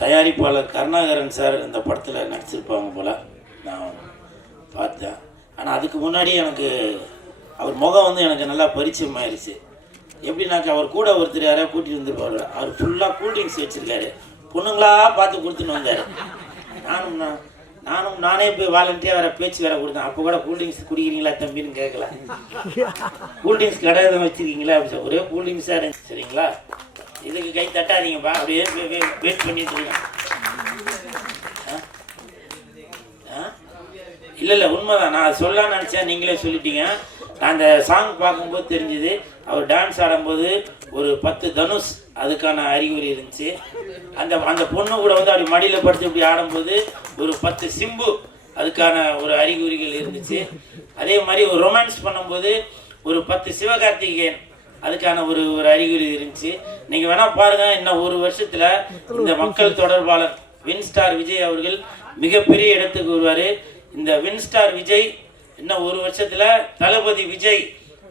தயாரிப்பாளர் கருணாகரன் சார் இந்த படத்தில் நடிச்சிருப்பாங்க போல் நான் பார்த்தேன். ஆனால் அதுக்கு முன்னாடி எனக்கு அவர் முகம் வந்து எனக்கு நல்லா பரிச்சயம் ஆயிடுச்சு. எப்படின்னாக்கா அவர் கூட ஒருத்தர் யாரையா கூட்டிகிட்டு வந்துருப்பார். அவர் ஃபுல்லாக கூல்ட்ரிங்க்ஸ் வச்சுருக்காரு. பொண்ணுங்களா பார்த்து கொடுத்துன்னு வந்தார். நானே போய் வாலண்டியாக வேறு பேச்சு வேறு கொடுத்தேன். அப்போ கூட கூல்ட்ரிங்க்ஸ் குடிக்கிறீங்களா தம்பின்னு கேட்கல. கூல்ட்ரிங்க்ஸ் கடை எதுவும் வச்சுருக்கீங்களா அப்படி ஒரே கூல்ட்ரிங்க்ஸாக இருந்துச்சு. சரிங்களா, இதுக்கு கை தட்டாதீங்கப்பா, அப்படியே வெயிட் பண்ணிட்டு இருக்கேன். இல்லை உண்மைதான், நான் சொல்லலாம்னு நினச்சேன், நீங்களே சொல்லிட்டீங்க. நான் அந்த சாங் பார்க்கும்போது தெரிஞ்சுது அவர் டான்ஸ் ஆடும்போது ஒரு 10 தனுஷ் அதுக்கான அறிகுறி இருந்துச்சு. அந்த பொண்ணு கூட வந்து அப்படி மடியில் படுத்து இப்படி ஆடும்போது ஒரு 10 சிம்பு அதுக்கான ஒரு அறிகுறிகள் இருந்துச்சு. அதே மாதிரி ஒரு ரொமான்ஸ் பண்ணும்போது ஒரு 10 சிவகார்த்திகேயன் அதுக்கான ஒரு அறிகுறி இருந்துச்சு. நீங்கள் வேணால் பாருங்கள், இன்னும் ஒரு வருஷத்தில் இந்த மக்கள் தொடர்பாளர் வின்ஸ்டார் விஜய் அவர்கள் மிகப்பெரிய இடத்துக்கு வருவார். இந்த வின்ஸ்டார் விஜய் இன்னும் ஒரு வருஷத்தில் தளபதி விஜய்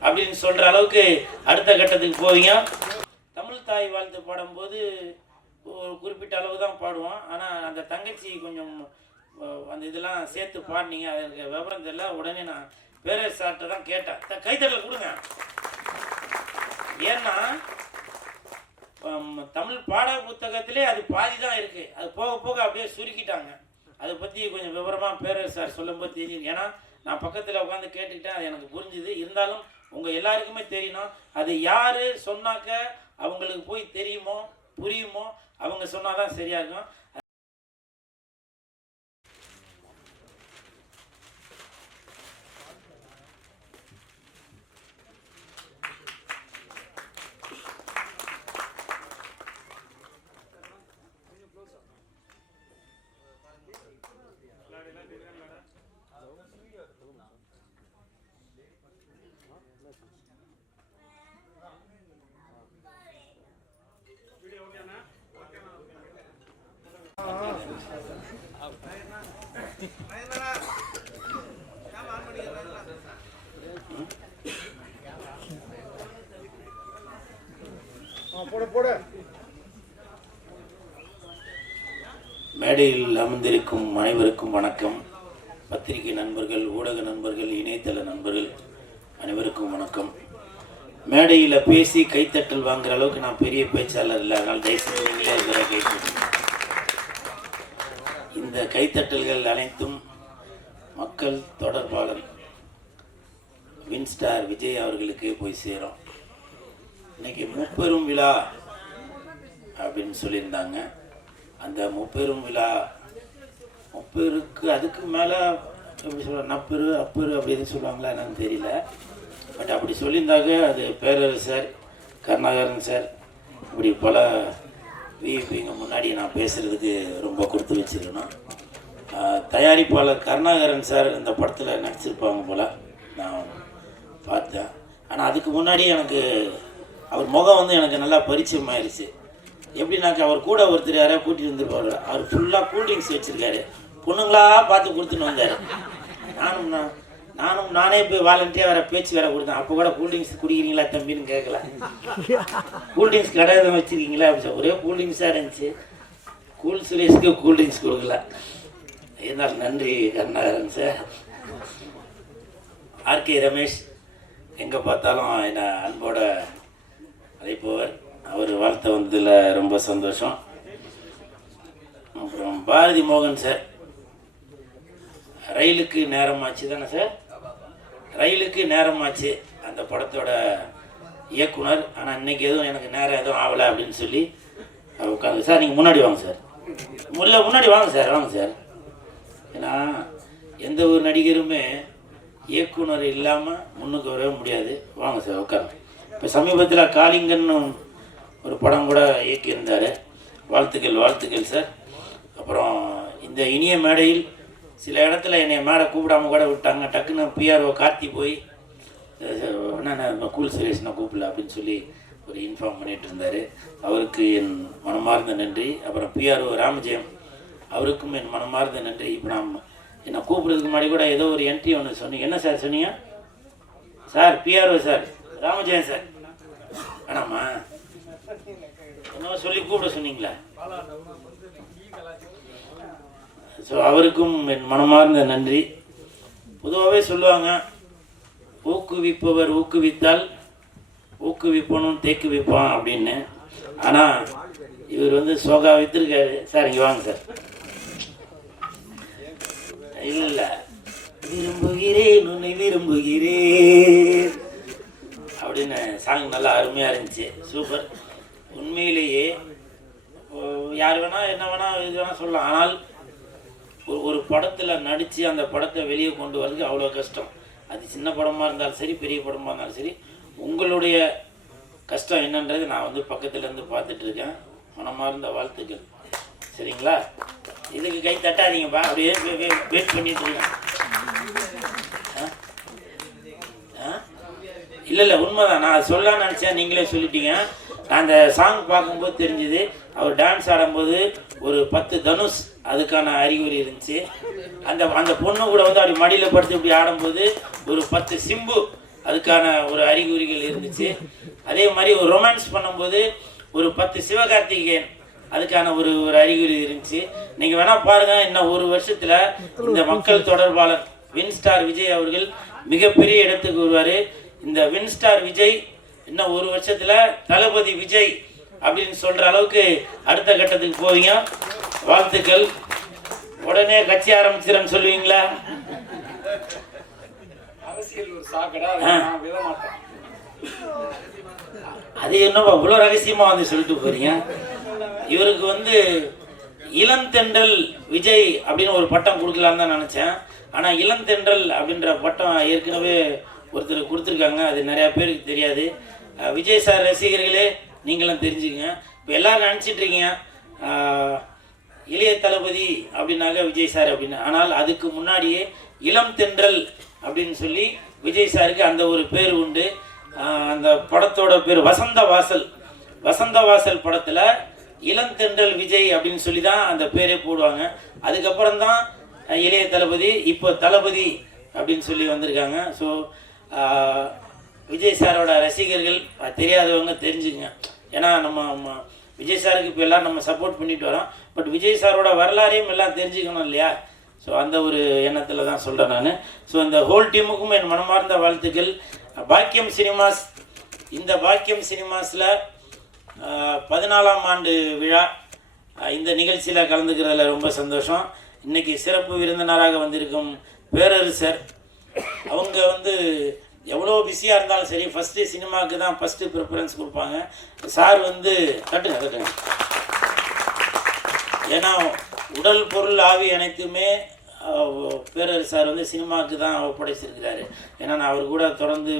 அப்படின்னு சொல்கிற அளவுக்கு அடுத்த கட்டத்துக்கு போவீங்க. தமிழ் தாய் வாழ்த்து பாடும்போது ஒரு குறிப்பிட்ட அளவு தான் பாடுவோம். ஆனால் அந்த தங்கச்சி கொஞ்சம் அந்த இதெல்லாம் சேர்த்து பாடினீங்க, அதுக்கு விவரம் தெரியல. உடனே நான் பேரரசு சார்கிட்ட தான் கேட்டேன், கைத்தட்டல் கொடுங்க. ஏன்னா தமிழ் பாட புத்தகத்திலே அது பாதி தான் இருக்குது. அது போக போக அப்படியே சுருக்கிட்டாங்க. அதை பற்றி கொஞ்சம் விவரமாக பேரரசு சார் சொல்லும்போது தெரியுது. ஏன்னா நான் பக்கத்தில் உட்காந்து கேட்டுக்கிட்டேன், அது எனக்கு புரிஞ்சுது. இருந்தாலும் உங்கள் எல்லாருக்குமே தெரியணும், அது யார் சொன்னாக்க அவங்களுக்கு போய் தெரியுமோ புரியுமோ, அவங்க சொன்னால் தான் சரியாக இருக்கும். மேடையில் அமர்ந்திருக்கும் அனைவருக்கும் வணக்கம். பத்திரிகை நண்பர்கள், ஊடக நண்பர்கள், இணையதள நண்பர்கள் அனைவருக்கும் வணக்கம். மேடையில் பேசி கைத்தட்டல் வாங்குற அளவுக்கு நான் பெரிய பேச்சாளர் இல்லை, அதனால் தயவுசெய்து நீங்களே கைத்தட்டல். இந்த கைத்தட்டல்கள் அனைத்தும் மக்கள் தொடர்பாளர் வின்ஸ்டார் விஜய் அவர்களுக்கு போய் சேரும். இன்னைக்கு முப்பெரும் விழா அப்படின்னு சொல்லியிருந்தாங்க. அந்த முப்பெரும் விழா முப்பெருக்கு அதுக்கு மேலே எப்படி சொல்ல, நப்பெரு அப்பெரு அப்படி எதுவும் சொல்லுவாங்களா என்னன்னு தெரியல. பட் அப்படி சொல்லியிருந்தாங்க. அது பேரரசர் கருணாகரன் சார் இப்படி பல விஐபிங்க முன்னாடி நான் பேசுகிறதுக்கு ரொம்ப கொடுத்து வச்சுருக்கணும். தயாரிப்பாளர் கருணாகரன் சார் இந்த படத்தில் நடிச்சிருப்பாங்க போல் நான் பார்த்தேன். ஆனால் அதுக்கு முன்னாடி எனக்கு அவர் முகம் வந்து எனக்கு நல்லா பரிச்சயம் ஆயிடுச்சு. எப்படின்னாக்கா அவர் கூட ஒருத்தர் யாரையா கூட்டிகிட்டு வந்துருப்பார். அவர் ஃபுல்லாக கூல்ட்ரிங்க்ஸ் வச்சுருக்காரு. பொண்ணுங்களா பார்த்து கொடுத்துன்னு வந்தார். நானே போய் வாலண்டியாக வேறு பேச்சு வேறு கொடுத்தேன். அப்போ கூட கூல்ட்ரிங்க்ஸ் குடிக்கிறீங்களா தம்பின்னு கேட்கல. கூல்ட்ரிங்க்ஸ் கடை எதுவும் வச்சுருக்கீங்களா அப்படி ஒரே கூல்ட்ரிங்க்ஸாக இருந்துச்சு. கூல் சுரேஷ்க்கு கூல்ட்ரிங்க்ஸ் கொடுக்கல. இருந்தாலும் நன்றி கருணாகரன் சார். ஆர்கே ரமேஷ் எங்கே பார்த்தாலும் என்னை அன்போட அழைப்பவர். அவர் வாழ்த்த வந்ததில் ரொம்ப சந்தோஷம். அப்புறம் பாரதி மோகன் சார், ரயிலுக்கு நேரமாச்சு தானே சார், ரயிலுக்கு நேரமாச்சு அந்த படத்தோட இயக்குனர். ஆனால் இன்றைக்கி எதுவும் எனக்கு நேரம் எதுவும் ஆகலை அப்படின்னு சொல்லி உட்காந்து, சார் நீங்கள் முன்னாடி வாங்க சார், முன்னாடி வாங்க சார், வாங்க சார். ஏன்னா எந்த ஒரு நடிகருமே இயக்குனர் இல்லாமல் முன்னுக்கு வரவே முடியாது. வாங்க சார் உட்காருங்க. இப்போ சமீபத்தில் காளிங்கன்னு ஒரு படம் கூட இயக்கியிருந்தார். வாழ்த்துக்கள் சார். அப்புறம் இந்த இனிய மேடையில் சில இடத்துல என்னை மேடை கூப்பிடாம கூட விட்டாங்க. டக்குன்னு பிஆர்ஓ கார்த்தி போய் என்ன கூல் சுரேஷ் நான் கூப்பிடல அப்படின்னு சொல்லி ஒரு இன்ஃபார்ம் பண்ணிகிட்டு இருந்தார். அவருக்கு என் மனமார்ந்த நன்றி. அப்புறம் பிஆர்ஓ ராமஜெயம் அவருக்கும் என் மனமார்ந்த நன்றி. இப்போ என்னை கூப்பிட்றதுக்கு முன்னாடி கூட ஏதோ ஒரு என்ட்ரி ஒன்று சொன்னீங்க. என்ன சார் சொன்னீங்க sir? PRO sir Ramajayam sir வேணாமா, என்னவோ சொல்லி கூப்பிட சொன்னீங்களா? ஸோ அவருக்கும் என் மனமார்ந்த நன்றி. பொதுவாகவே சொல்லுவாங்க, ஊக்குவிப்பவர் ஊக்குவித்தால் ஊக்குவிப்பனும் தேக்கு வைப்பான் அப்படின்னு. ஆனால் இவர் வந்து சோகா விற்றுருக்காரு. சார் இங்கே வாங்க சார். இல்லை விரும்புகிறேன் உன்னை விரும்புகிறேன் அப்படின்னு சாங் நல்லா அருமையாக இருந்துச்சு. சூப்பர். உண்மையிலேயே யார் வேணால் என்ன வேணால் இது வேணால் சொல்லலாம். ஆனால் ஒரு படத்தில் நடித்து அந்த படத்தை வெளியே கொண்டு வரதுக்கு அவ்வளோ கஷ்டம். அது சின்ன படமாக இருந்தாலும் சரி, பெரிய படமாக இருந்தாலும் சரி, உங்களுடைய கஷ்டம் என்னன்றது நான் வந்து பக்கத்துலேருந்து பார்த்துட்ருக்கேன். மனமார்ந்த வாழ்த்துக்கள். சரிங்களா? இதுக்கு கை தட்டாதீங்கப்பா, அப்படியே வெயிட் பண்ணிட்டு இருக்கேன். இல்லை உண்மைதான். நான் சொல்லலான்னு நினச்சேன், நீங்களே சொல்லிட்டீங்க. நான் அந்த சாங் பார்க்கும்போது தெரிஞ்சுது, அவர் டான்ஸ் ஆடும்போது ஒரு 10 தனுஷ் அதுக்கான அறிகுறி இருந்துச்சு. அந்த பொண்ணு கூட வந்து அப்படி மடியில் படுத்து இப்படி ஆடும்போது ஒரு 10 சிம்பு அதுக்கான ஒரு அறிகுறிகள் இருந்துச்சு. அதே மாதிரி ஒரு ரொமான்ஸ் பண்ணும்போது ஒரு 10 சிவகார்த்திகேயன் அதுக்கான ஒரு அறிகுறி இருந்துச்சு. நீங்கள் வேணால் பாருங்கள், இன்னும் ஒரு வருஷத்தில் இந்த மக்கள் தொடர்பாளர் வின்ஸ்டார் விஜய் அவர்கள் மிகப்பெரிய இடத்துக்கு வருவார். இந்த வின்ஸ்டார் விஜய் இன்னும் ஒரு வருஷத்தில் தளபதி விஜய் அப்படின்னு சொல்கிற அளவுக்கு அடுத்த கட்டத்துக்கு போவீங்க. வாழ்த்துக்கள். உடனே கட்சி ஆரம்பிச்சிடன்னு சொல்லுவீங்களா? அது என்னப்பா இவ்வளோ ரகசியமாக வந்து சொல்லிட்டு போறீங்க? இவருக்கு வந்து இளந்தென்றல் விஜய் அப்படின்னு ஒரு பட்டம் கொடுக்கலான்னு தான் நினச்சேன். ஆனால் இளந்தென்றல் அப்படின்ற பட்டம் ஏற்கனவே ஒருத்தர் கொடுத்துருக்காங்க. அது நிறையா பேருக்கு தெரியாது. விஜய் சார் ரசிகர்களே நீங்களும் தெரிஞ்சுக்கங்க. இப்போ எல்லோரும் நினச்சிட்ருக்கீங்க இளைய தளபதி அப்படின்னாக்க விஜய் சார் அப்படின்னு. ஆனால் அதுக்கு முன்னாடியே இளம் தென்றல் அப்படின்னு சொல்லி விஜய் சாருக்கு அந்த ஒரு பேர் உண்டு. அந்த படத்தோட பேர் வசந்த வாசல். வசந்த வாசல் படத்தில் இளந்தென்றல் விஜய் அப்படின்னு சொல்லி தான் அந்த பேரே போடுவாங்க. அதுக்கப்புறம் தான் இளைய தளபதி, இப்போ தளபதி அப்படின்னு சொல்லி வந்திருக்காங்க. ஸோ விஜய் சாரோட ரசிகர்கள் தெரியாதவங்க தெரிஞ்சுங்க. ஏன்னா நம்ம விஜய் சாருக்கு இப்போ எல்லாம் நம்ம சப்போர்ட் பண்ணிட்டு வரோம். பட் விஜய் சாரோட வரலாறையும் எல்லாம் தெரிஞ்சுக்கணும் இல்லையா? ஸோ அந்த ஒரு எண்ணத்தில் தான் சொல்கிறேன் நான். ஸோ இந்த ஹோல் டீமுக்கும் என் மனமார்ந்த வாழ்த்துக்கள். பாக்கியம் சினிமாஸ், இந்த பாக்கியம் சினிமாஸில் 14ஆம் ஆண்டு விழா, இந்த நிகழ்ச்சியில் கலந்துக்கிறதுல ரொம்ப சந்தோஷம். இன்றைக்கி சிறப்பு விருந்தினராக வந்திருக்கும் பேரரசர் அவங்க வந்து எவ்வளோ பிஸியாக இருந்தாலும் சரி, ஃபஸ்ட்டு சினிமாவுக்கு தான் ஃபஸ்ட்டு ப்ரிஃபரன்ஸ் கொடுப்பாங்க. சார் வந்து தட்டுங்க. ஏன்னா உடல் பொருள் ஆவி அனைத்துமே பேரரசு சார் வந்து சினிமாவுக்கு தான் ஒப்படைச்சிருக்கிறாரு. ஏன்னா நான் அவர் கூட தொடர்ந்து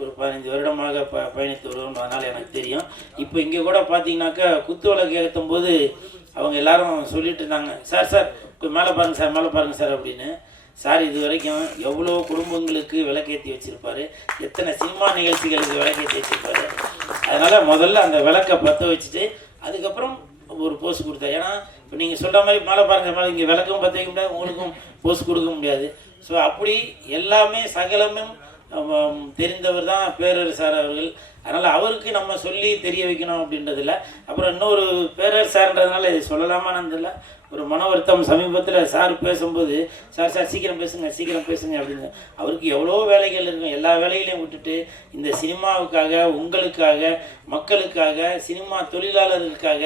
ஒரு 15 வருடமாக பயணித்து வருவோம். அதனால் எனக்கு தெரியும். இப்போ இங்கே கூட பார்த்தீங்கன்னாக்கா குத்து விளக்கு ஏற்றும் போது அவங்க எல்லாரும் சொல்லிட்டு இருந்தாங்க, சார் மேலே பாருங்கள் சார் அப்படின்னு. சார் இது வரைக்கும் எவ்வளோ குடும்பங்களுக்கு விளக்கேற்றி வச்சுருப்பார், எத்தனை சினிமா நிகழ்ச்சிகளுக்கு விளக்கேற்றி வச்சுருப்பாரு. அதனால் முதல்ல அந்த விளக்கை பற்ற வச்சுட்டு அதுக்கப்புறம் ஒரு போஸ் கொடுத்தேன். ஏன்னா இப்போ நீங்கள் சொல்கிற மாதிரி மேலே பாருங்கள், இங்கே விளக்கும் பற்ற வைக்க முடியாது, உங்களுக்கும் போஸ் கொடுக்க முடியாது. ஸோ அப்படி எல்லாமே சகலமும் தெரிந்தவர் தான் பேரரசு சார் அவர்கள். அதனால் அவருக்கு நம்ம சொல்லி தெரிய வைக்கணும் அப்படின்றதில்ல. அப்புறம் இன்னொரு பேரரசு சார்ன்றதுனால இது சொல்லலாமான்னு தெரியல, ஒரு மன வருத்தம். சமீபத்தில் சார் பேசும்போது சார் சீக்கிரம் பேசுங்க அப்படின்னு. அவருக்கு எவ்வளோ வேலைகள் இருக்கும். எல்லா வேலைகளையும் விட்டுட்டு இந்த சினிமாவுக்காக, உங்களுக்காக, மக்களுக்காக, சினிமா தொழிலாளர்களுக்காக,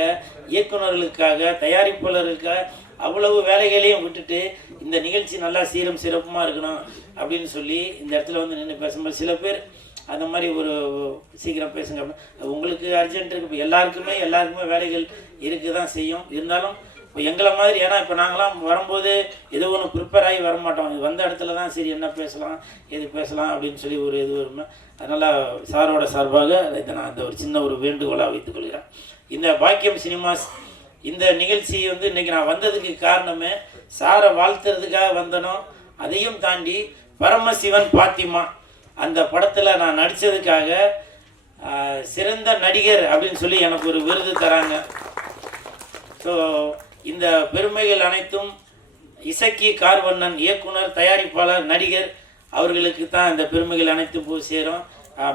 இயக்குநர்களுக்காக, தயாரிப்பாளர்களுக்காக அவ்வளவு வேலைகளையும் விட்டுட்டு இந்த நிகழ்ச்சி நல்லா சீரும் சிறப்புமாக இருக்கணும் அப்படின்னு சொல்லி இந்த இடத்துல வந்து நின்று பேசும்போது சில பேர் அந்த மாதிரி ஒரு சீக்கிரம் பேசுங்க அப்படின்னு. உங்களுக்கு அர்ஜென்ட் இருக்குது. இப்போ எல்லாருக்குமே வேலைகள் இருக்க தான் செய்யும். இருந்தாலும் இப்போ எங்களை மாதிரி, ஏன்னா இப்போ நாங்களாம் வரும்போது ஏதோ ஒன்று ப்ரிப்பேர் ஆகி வரமாட்டோம். வந்த இடத்துல தான் சரி என்ன பேசலாம், எது பேசலாம் அப்படின்னு சொல்லி ஒரு இது வருமே. அதனால் சாரோட சார்பாக இதை நான் அந்த ஒரு சின்ன ஒரு வேண்டுகோளாக வைத்துக்கொள்கிறேன். இந்த பாக்கியம் சினிமாஸ் இந்த நிகழ்ச்சி வந்து இன்றைக்கி நான் வந்ததுக்கு காரணமே சாரை வாழ்த்துறதுக்காக வந்தனோ, அதையும் தாண்டி பரமசிவன் பாத்திமா அந்த படத்தில் நான் நடித்ததுக்காக சிறந்த நடிகர் அப்படின்னு சொல்லி எனக்கு ஒரு விருது தராங்க. ஸோ இந்த பெருமைகள் அனைத்தும் இசக்கி கார்வண்ணன், இயக்குனர், தயாரிப்பாளர், நடிகர் அவர்களுக்கு தான் இந்த பெருமைகள் அனைத்தும் போய் சேரும்.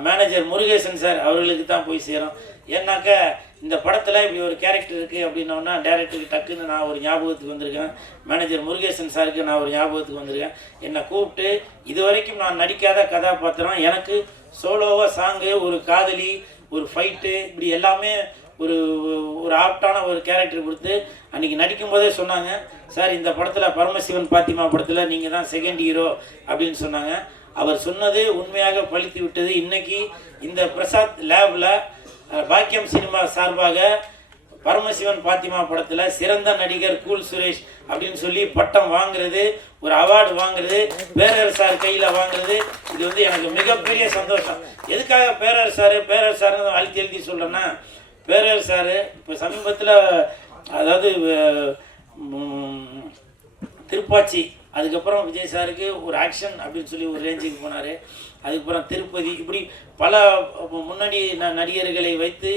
மேனேஜர் முருகேசன் சார் அவர்களுக்கு தான் போய் சேரும். ஏன்னாக்கா இந்த படத்தில் இப்படி ஒரு கேரக்டர் இருக்குது அப்படின்னோன்னா டேரக்டருக்கு டக்குன்னு நான் ஒரு ஞாபகத்துக்கு வந்திருக்கேன். மேனேஜர் முருகேசன் சாருக்கு நான் ஒரு ஞாபகத்துக்கு வந்திருக்கேன். என்னை கூப்பிட்டு இது வரைக்கும் நான் நடிக்காத கதாபாத்திரம், எனக்கு சோலோவாக சாங்கு, ஒரு காதலி, ஒரு ஃபைட்டு, இப்படி எல்லாமே ஒரு ஒரு ஆப்டான ஒரு கேரக்டர் கொடுத்து அன்றைக்கி நடிக்கும்போதே சொன்னாங்க, சார் இந்த படத்தில் பரமசிவன் பாத்திமா படத்தில் நீங்கள் தான் செகண்ட் ஹீரோ அப்படின்னு சொன்னாங்க. அவர் சொன்னது உண்மையாக பழித்து விட்டது. இன்னைக்கு இந்த பிரசாத் லேபில் பாக்கியம் சினிமா சார்பாக பரமசிவன் பாத்திமா படத்தில் சிறந்த நடிகர் கூல் சுரேஷ் அப்படின்னு சொல்லி பட்டம் வாங்குறது, ஒரு அவார்டு வாங்குறது, பேரரசார் கையில் வாங்குறது, இது வந்து எனக்கு மிகப்பெரிய சந்தோஷம். எதுக்காக பேரரசார்னு அழுத்தி எழுதி சொல்கிறேன்னா, பேரரசார் இப்போ சமீபத்தில் அதாவது திருப்பாச்சி, அதுக்கப்புறம் விஜய் சாருக்கு ஒரு ஆக்ஷன் அப்படின்னு சொல்லி ஒரு ரேஞ்சுக்கு போனார். அதுக்கப்புறம் திருப்பதி, இப்படி பல முன்னணி நடிகர்களை வைத்து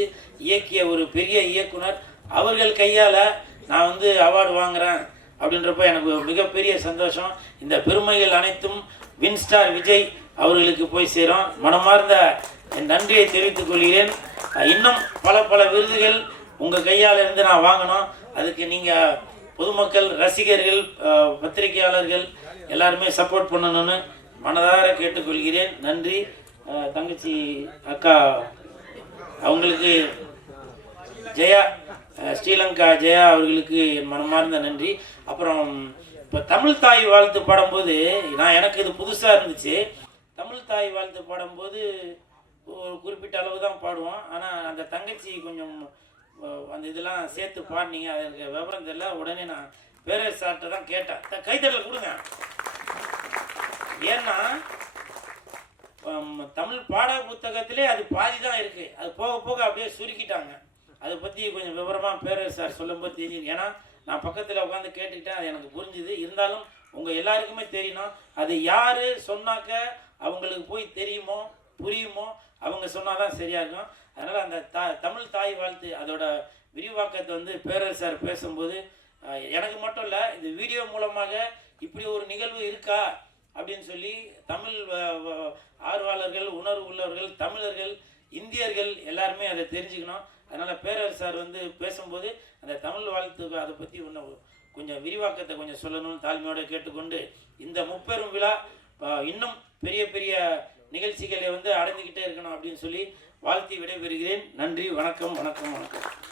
இயக்கிய ஒரு பெரிய இயக்குனர். அவர்கள் கையால் நான் வந்து அவார்டு வாங்குகிறேன் அப்படின்றப்ப எனக்கு மிகப்பெரிய சந்தோஷம். இந்த பெருமைகள் அனைத்தும் வின்ஸ்டார் விஜய் அவர்களுக்கு போய் சேரும். மனமார்ந்த என் நன்றியை தெரிவித்துக் கொள்கிறேன். இன்னும் பல விருதுகள் உங்கள் கையால் இருந்து நான் வாங்கணும். அதுக்கு நீங்கள் பொதுமக்கள், ரசிகர்கள், பத்திரிகையாளர்கள் எல்லாருமே சப்போர்ட் பண்ணணும்னு மனதார கேட்டுக்கொள்கிறேன். நன்றி. தங்கச்சி அக்கா அவங்களுக்கு, ஜெயா, ஸ்ரீலங்கா ஜெயா அவர்களுக்கு என் மனமார்ந்த நன்றி. அப்புறம் இப்போ தமிழ் தாய் வாழ்த்து பாடும்போது எனக்கு இது புதுசாக இருந்துச்சு. தமிழ் தாய் வாழ்த்து பாடும்போது ஒரு குறிப்பிட்ட அளவு தான் பாடுவோம். ஆனால் அந்த தங்கச்சி கொஞ்சம் அந்த இதெல்லாம் சேர்த்து பாடினீங்க, அதுக்கு விவரம் தெரியல. உடனே நான் பேரரசார்ட்ட தான் கேட்டேன், கைத்தட்டல கொடுங்க. ஏன்னா தமிழ் பாட புத்தகத்திலே அது பாதி தான் இருக்குது, அது போக போக அப்படியே சுருக்கிட்டாங்க. அதை பற்றி கொஞ்சம் விவரமாக பேரரசார் சொல்லும்போது தெரியுது. ஏன்னா நான் பக்கத்தில் உட்காந்து கேட்டுக்கிட்டேன், அது எனக்கு புரிஞ்சுது. இருந்தாலும் உங்கள் எல்லாருக்குமே தெரியணும், அது யார் சொன்னாக்க அவங்களுக்கு போய் தெரியுமோ புரியுமோ, அவங்க சொன்னாதான் சரியாக இருக்கும். அதனால் அந்த தமிழ் தாய் வாழ்த்து அதோட விரிவாக்கத்தை வந்து பேரரசார் பேசும்போது எனக்கு மட்டும் இல்லை, இந்த வீடியோ மூலமாக இப்படி ஒரு நிகழ்வு இருக்கா அப்படின்னு சொல்லி தமிழ் ஆர்வலர்கள், உணர்வு உள்ளவர்கள், தமிழர்கள், இந்தியர்கள் எல்லாருமே அதை தெரிஞ்சுக்கணும். அதனால் பேரரசார் வந்து பேசும்போது அந்த தமிழ் வாழ்த்து அதை பற்றி இன்னும் கொஞ்சம் விரிவாக்கத்தை கொஞ்சம் சொல்லணும்னு தாழ்மையோடு கேட்டுக்கொண்டு, இந்த முப்பெரும் விழா இன்னும் பெரிய பெரிய நிகழ்ச்சிகளை வந்து அடைந்துக்கிட்டே இருக்கணும் அப்படின்னு சொல்லி வாழ்த்தி விடைபெறுகிறேன். நன்றி, வணக்கம், வணக்கம், வணக்கம்.